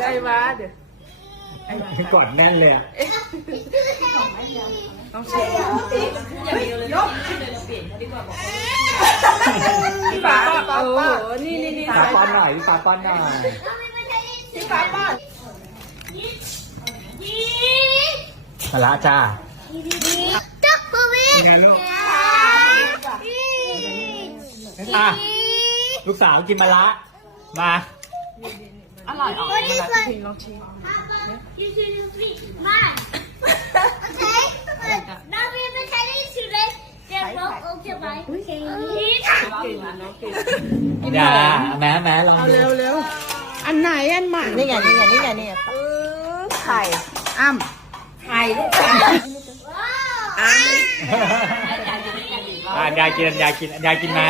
ดไอ้มาเดี๋ยวกอดแน่นเลยอ่ะต้องเชื่อเฮ้ยยกปี่่าบพี่ป๋าป๋าโอ้นี่นี่นี่ป๋าป๋นหน่อยพี่ป๋าป๋นหน่อยพี่ป๋าป๋าฮัลโหลจ้าจักรวิทยยั่ลูกสาวกินมะละมาอร่อยลองชิมลองชิมมาโอเคน้องไมใช่ลิซเลยเดี๋ยวโอเคไหมโอเคค่ะแม่แม่ลองเอาเร็วเร็วอันไหน อันใหม่นี่ไง นี่ไง นี่ไงนี่ไข่อ้าไข่ลูกไก่อ้าวอยายกินยายกินยายกินไหม